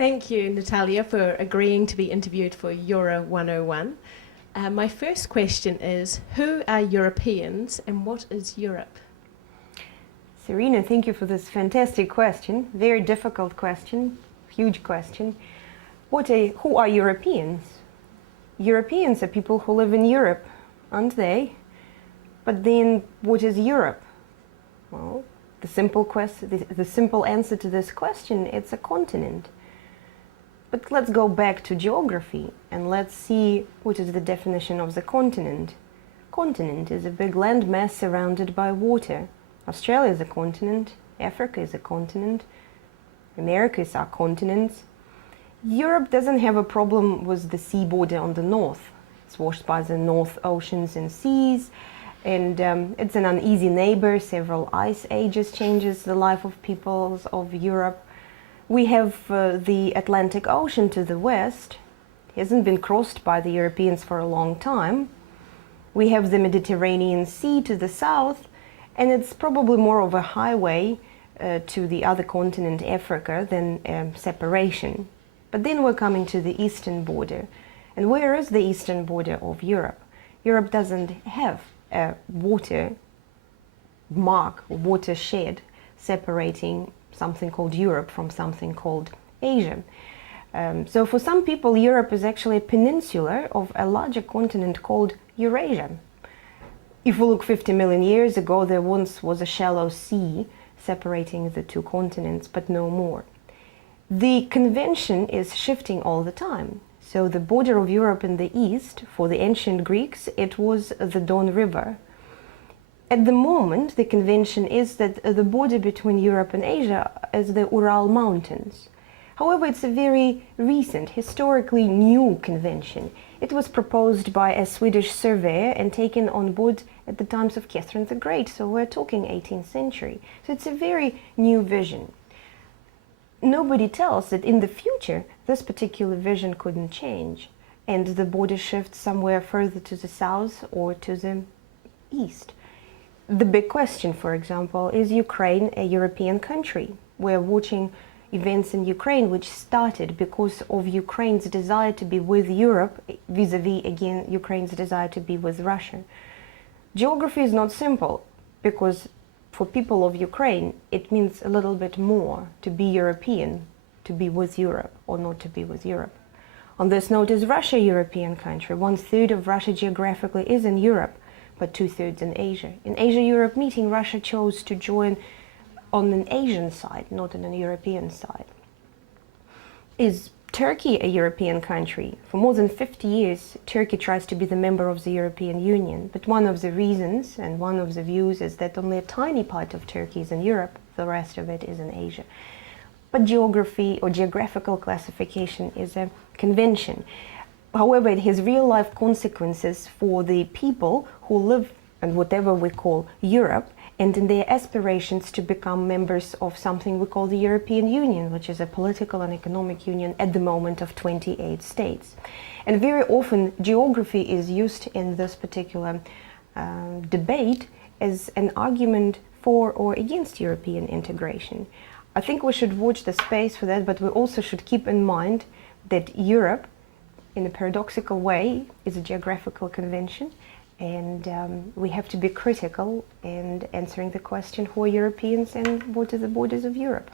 Thank you, Natalia, for agreeing to be interviewed for EURA101. My first question is, who are Europeans and what is Europe? Serena, thank you for this fantastic question. Very difficult question, huge question. Who are Europeans? Europeans are people who live in Europe, aren't they? But then, what is Europe? Well, the simple answer to this question, it's a continent. But let's go back to geography and let's see what is the definition of the continent. Continent is a big landmass surrounded by water. Australia is a continent, Africa is a continent, America is our continents. Europe doesn't have a problem with the sea border on the north. It's washed by the North Oceans and seas, and it's an uneasy neighbor. Several ice ages changes the life of peoples of Europe. We have the Atlantic Ocean to the west. It hasn't been crossed by the Europeans for a long time. We have the Mediterranean Sea to the south, and it's probably more of a highway to the other continent, Africa, than separation. But then we're coming to the eastern border. And where is the eastern border of Europe? Europe doesn't have a watershed separating something called Europe from something called Asia. So for some people, Europe is actually a peninsula of a larger continent called Eurasia. If we look 50 million years ago, there once was a shallow sea separating the two continents, but no more. The convention is shifting all the time. So the border of Europe in the east, for the ancient Greeks, it was the Don River. At the moment, the convention is that the border between Europe and Asia is the Ural Mountains. However, it's a very recent, historically new convention. It was proposed by a Swedish surveyor and taken on board at the times of Catherine the Great, so we're talking 18th century. So it's a very new vision. Nobody tells that in the future, this particular vision couldn't change, and the border shifts somewhere further to the south or to the east. The big question, for example, is Ukraine a European country? We're watching events in Ukraine which started because of Ukraine's desire to be with Europe vis-a-vis, again, Ukraine's desire to be with Russia. Geography is not simple because for people of Ukraine, it means a little bit more to be European, to be with Europe, or not to be with Europe. On this note, is Russia a European country? 1/3 of Russia geographically is in Europe, but 2/3 in Asia. In Asia-Europe meeting, Russia chose to join on an Asian side, not on an European side. Is Turkey a European country? For more than 50 years, Turkey tries to be the member of the European Union, but one of the reasons and one of the views is that only a tiny part of Turkey is in Europe, the rest of it is in Asia. But geography or geographical classification is a convention. However, it has real-life consequences for the people who live in whatever we call Europe, and in their aspirations to become members of something we call the European Union, which is a political and economic union at the moment of 28 states. And very often geography is used in this particular debate as an argument for or against European integration. I think we should watch the space for that, but we also should keep in mind that Europe, in a paradoxical way, is a geographical convention. And we have to be critical in answering the question, who are Europeans and what are the borders of Europe?